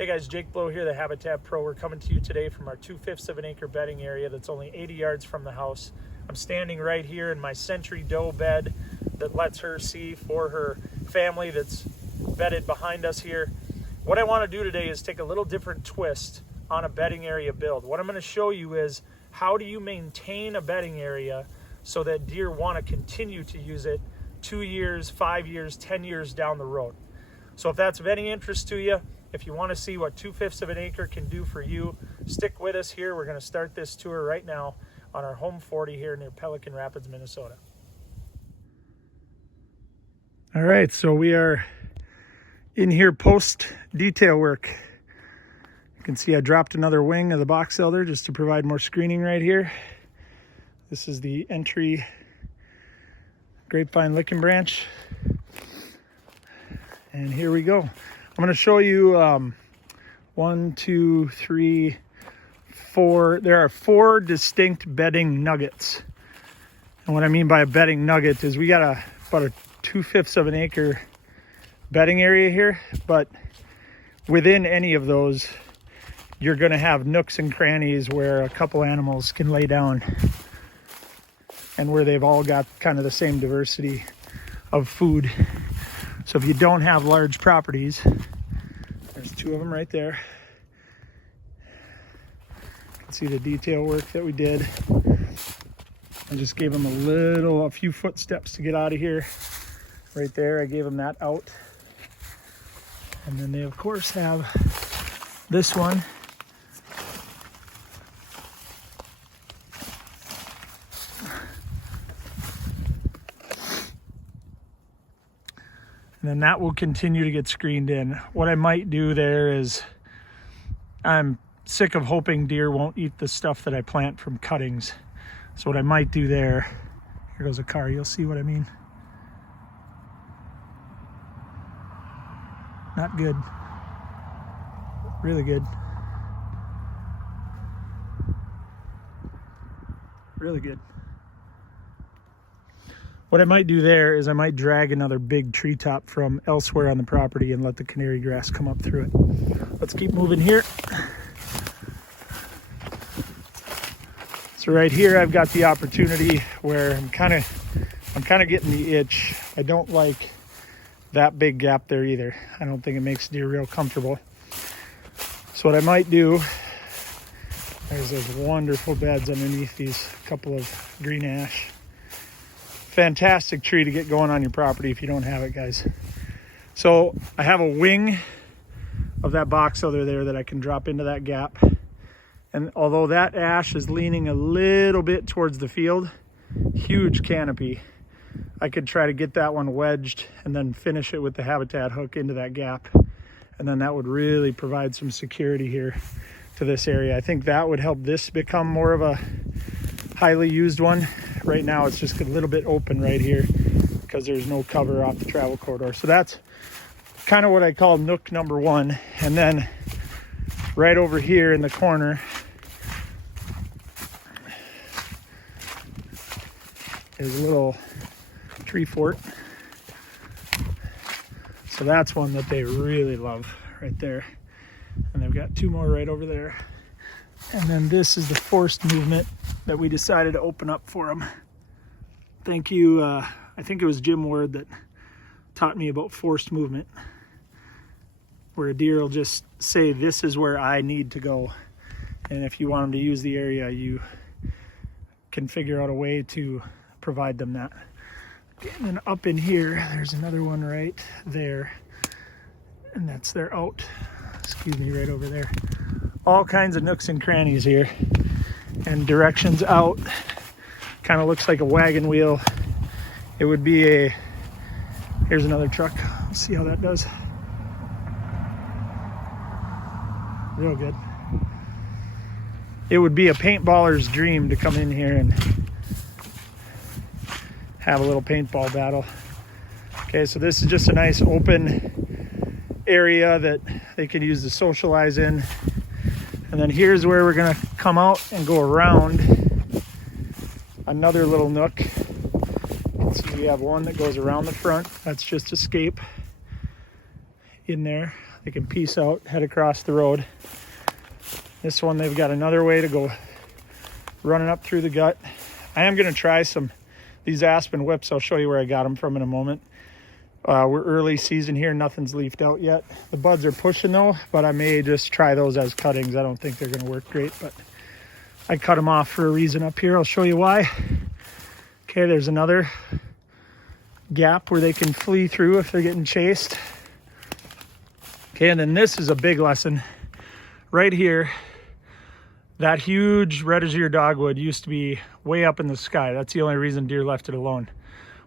Hey guys, Jake Blow here, the Habitat Pro. We're coming to you today from our 2/5 of an acre bedding area that's only 80 yards from the house. I'm standing right here in my Century Doe bed that lets her see for her family that's bedded behind us here. What I want to do today is take a little different twist on a bedding area build. What I'm going to show you is how do you maintain a bedding area so that deer want to continue to use it 2 years, 5 years, 10 years down the road. So if that's of any interest to you, if you want to see what 2/5 of an acre can do for you, stick with us here. We're going to start this tour right now on our home 40 here near Pelican Rapids, Minnesota. All right, so we are in here post detail work. You can see I dropped another wing of the box elder just to provide more screening right here. This is the entry grapevine licking branch. And here we go. I'm going to show you 1, 2, 3, 4. There are 4 distinct bedding nuggets. And what I mean by a bedding nugget is we got about a 2/5 of an acre bedding area here, but within any of those, you're going to have nooks and crannies where a couple animals can lay down and where they've all got kind of the same diversity of food. So if you don't have large properties, there's 2 of them right there. You can see the detail work that we did. I just gave them a few footsteps to get out of here. Right there, I gave them that out. And then they of course have this one. And then that will continue to get screened in. What I might do there is, I'm sick of hoping deer won't eat the stuff that I plant from cuttings. So what I might do there, here goes a car, you'll see what I mean. Not good. Really good. Really good. What I might do there is I might drag another big treetop from elsewhere on the property and let the canary grass come up through it. Let's keep moving here. So right here I've got the opportunity where I'm kind of getting the itch. I don't like that big gap there either. I don't think it makes deer real comfortable. So what I might do, there's those wonderful beds underneath these couple of green ash. Fantastic tree to get going on your property if you don't have it, guys. So I have a wing of that box elder there that I can drop into that gap. And although that ash is leaning a little bit towards the field, huge canopy, I could try to get that one wedged and then finish it with the habitat hook into that gap. And then that would really provide some security here to this area. I think that would help this become more of a highly used one. Right now it's just a little bit open right here because there's no cover off the travel corridor. So that's kind of what I call nook number 1. And then right over here in the corner is a little tree fort. So that's one that they really love right there. And they've got 2 more right over there. And then this is the forced movement that we decided to open up for them. Thank you. I think it was Jim Ward that taught me about forced movement, where a deer will just say, this is where I need to go. And if you want them to use the area, you can figure out a way to provide them that. And then up in here, there's another one right there. And that's their out. Excuse me, right over there. All kinds of nooks and crannies here. And directions out. Kind of looks like a wagon wheel. It would be a, here's another truck. Let's see how that does. Real good. It would be a paintballer's dream to come in here and have a little paintball battle. Okay, so this is just a nice open area that they can use to socialize in. And then here's where we're gonna come out and go around another little nook. You can see we have one that goes around the front. That's just escape. in there. They can peace out, head across the road. This one, they've got another way to go running up through the gut. I am going to try these aspen whips. I'll show you where I got them from in a moment. We're early season here. Nothing's leafed out yet. The buds are pushing though, but I may just try those as cuttings. I don't think they're going to work great, but I cut them off for a reason up here. I'll show you why. Okay, there's another gap where they can flee through if they're getting chased. Okay, and then this is a big lesson. Right here, that huge red azure dogwood used to be way up in the sky. That's the only reason deer left it alone.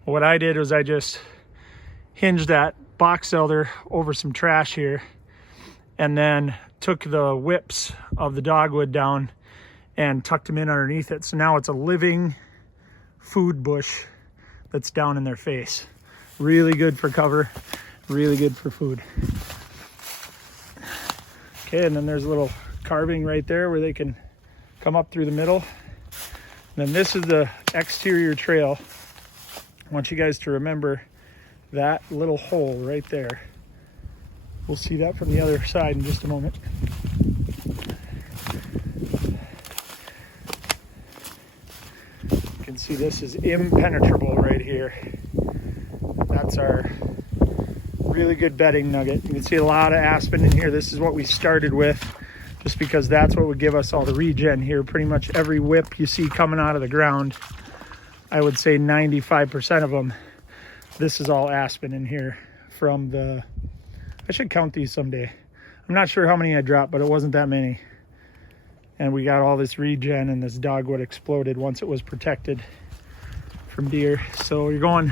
What I did was I just hinged that box elder over some trash here and then took the whips of the dogwood down and tucked them in underneath it. So now it's a living food bush that's down in their face. Really good for cover, really good for food. Okay, and then there's a little carving right there where they can come up through the middle. And then this is the exterior trail. I want you guys to remember that little hole right there. We'll see that from the other side in just a moment. You can see this is impenetrable right here. That's our really good bedding nugget. You can see a lot of aspen in here. This is what we started with, just because that's what would give us all the regen here. Pretty much every whip you see coming out of the ground, I would say 95% of them, this is all aspen in here from the, I should count these someday. I'm not sure how many I dropped, but it wasn't that many. And we got all this regen, and this dogwood exploded once it was protected from deer. So you're going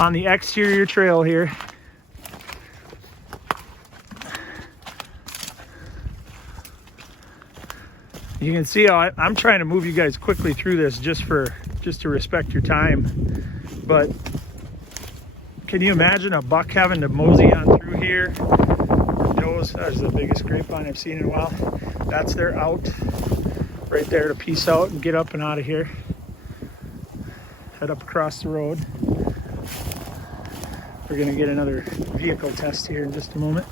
on the exterior trail here. You can see how I'm trying to move you guys quickly through this just to respect your time. But can you imagine a buck having to mosey on through here? Does, that's the biggest grapevine I've seen in a while. That's their out right there to peace out and get up and out of here. Head up across the road. We're gonna get another vehicle test here in just a moment.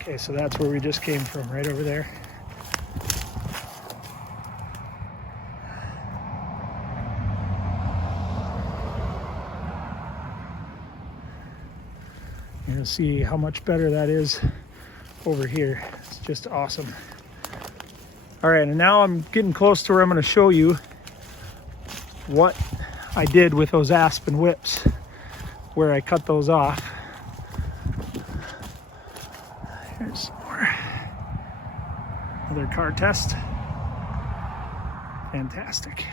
Okay, so that's where we just came from, right over there. You'll see how much better that is over here. It's just awesome. All right, and now I'm getting close to where I'm going to show you what I did with those aspen whips, where I cut those off. Here's some more. Another car test. Fantastic.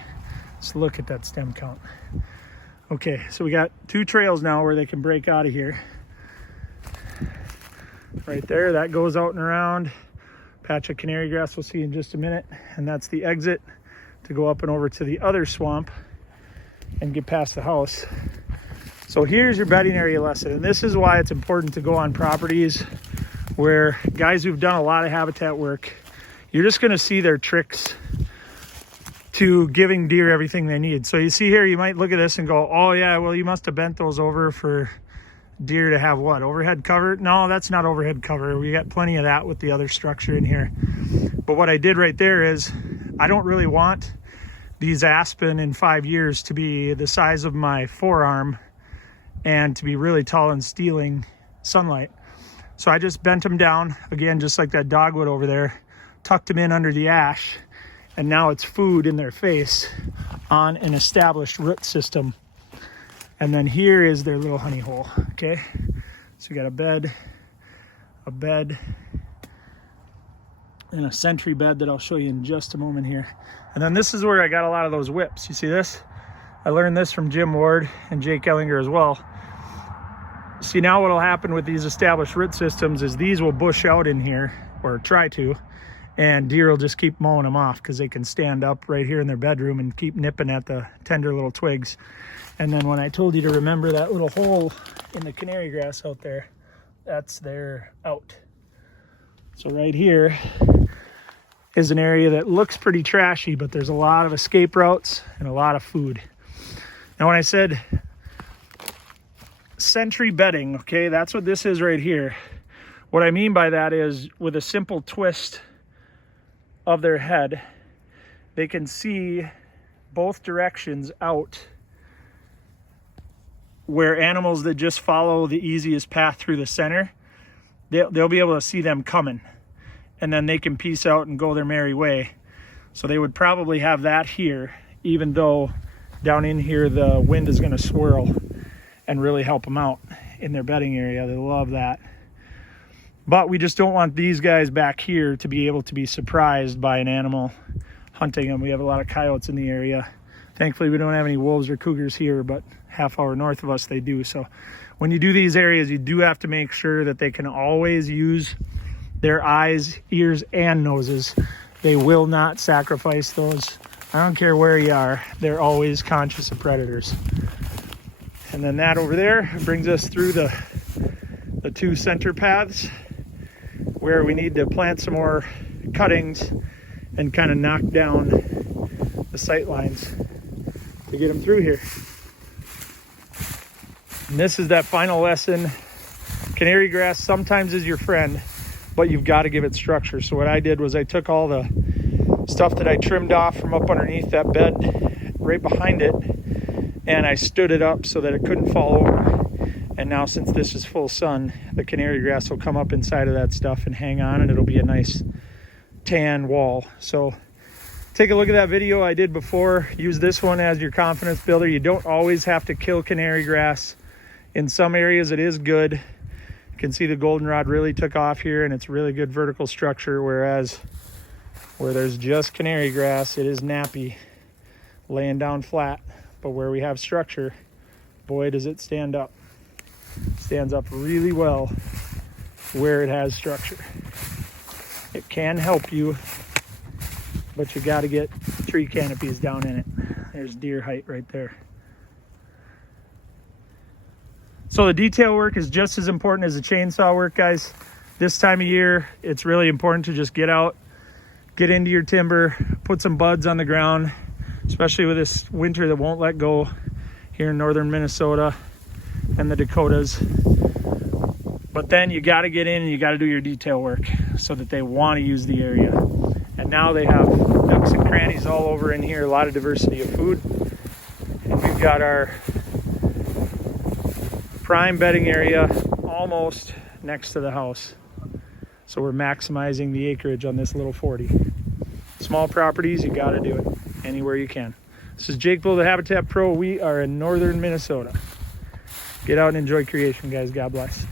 Let's look at that stem count. Okay, so we got 2 trails now where they can break out of here. Right there, that goes out and around. Patch of canary grass we'll see in just a minute. And that's the exit to go up and over to the other swamp and get past the house. So here's your bedding area lesson. And this is why it's important to go on properties where guys who've done a lot of habitat work, you're just gonna see their tricks to giving deer everything they need. So you see here, you might look at this and go, oh yeah, well you must have bent those over for deer to have what, overhead cover? No, that's not overhead cover. We got plenty of that with the other structure in here. But what I did right there is, I don't really want these aspen in 5 years to be the size of my forearm and to be really tall and stealing sunlight. So I just bent them down, again, just like that dogwood over there, tucked them in under the ash, and now it's food in their face on an established root system. And then here is their little honey hole, okay? So we got a bed, and a sentry bed that I'll show you in just a moment here. And then this is where I got a lot of those whips. You see this? I learned this from Jim Ward and Jake Ellinger as well. See, now what'll happen with these established root systems is these will bush out in here, or try to, and deer will just keep mowing them off because they can stand up right here in their bedroom and keep nipping at the tender little twigs. And then when I told you to remember that little hole in the canary grass out there, that's their out. So right here is an area that looks pretty trashy, but there's a lot of escape routes and a lot of food. Now, when I said sentry bedding, okay, that's what this is right here. What I mean by that is with a simple twist of their head, they can see both directions out, where animals that just follow the easiest path through the center, they'll be able to see them coming, and then they can peace out and go their merry way. So they would probably have that here, even though down in here the wind is going to swirl and really help them out in their bedding area. They love that. But we just don't want these guys back here to be able to be surprised by an animal hunting them. We have a lot of coyotes in the area. Thankfully, we don't have any wolves or cougars here, but half hour north of us they do. So when you do these areas, you do have to make sure that they can always use their eyes, ears, and noses. They will not sacrifice those. I don't care where you are. They're always conscious of predators. And then that over there brings us through the two center paths where we need to plant some more cuttings and kind of knock down the sight lines to get them through here. And this is that final lesson. Canary grass sometimes is your friend, but you've got to give it structure. So what I did was I took all the stuff that I trimmed off from up underneath that bed right behind it, and I stood it up so that it couldn't fall over. And now, since this is full sun, the canary grass will come up inside of that stuff and hang on, and it'll be a nice tan wall. So take a look at that video I did before. Use this one as your confidence builder. You don't always have to kill canary grass. In some areas it is good. You can see the goldenrod really took off here, and it's really good vertical structure, whereas where there's just canary grass, it is nappy, laying down flat. But where we have structure, boy, does it stand up. Stands up really well where it has structure. It can help you, but you got to get tree canopies down in it. There's deer height right there. So the detail work is just as important as the chainsaw work, guys. This time of year, it's really important to just get out, get into your timber, put some buds on the ground, especially with this winter that won't let go here in northern Minnesota and the Dakotas. But then you got to get in and you got to do your detail work so that they want to use the area. And now they have nooks and crannies all over in here, a lot of diversity of food. And we've got our prime bedding area almost next to the house. So we're maximizing the acreage on this little 40. Small properties, you got to do it anywhere you can. This is Jake Bull, the Habitat Pro. We are in northern Minnesota. Get out and enjoy creation, guys. God bless.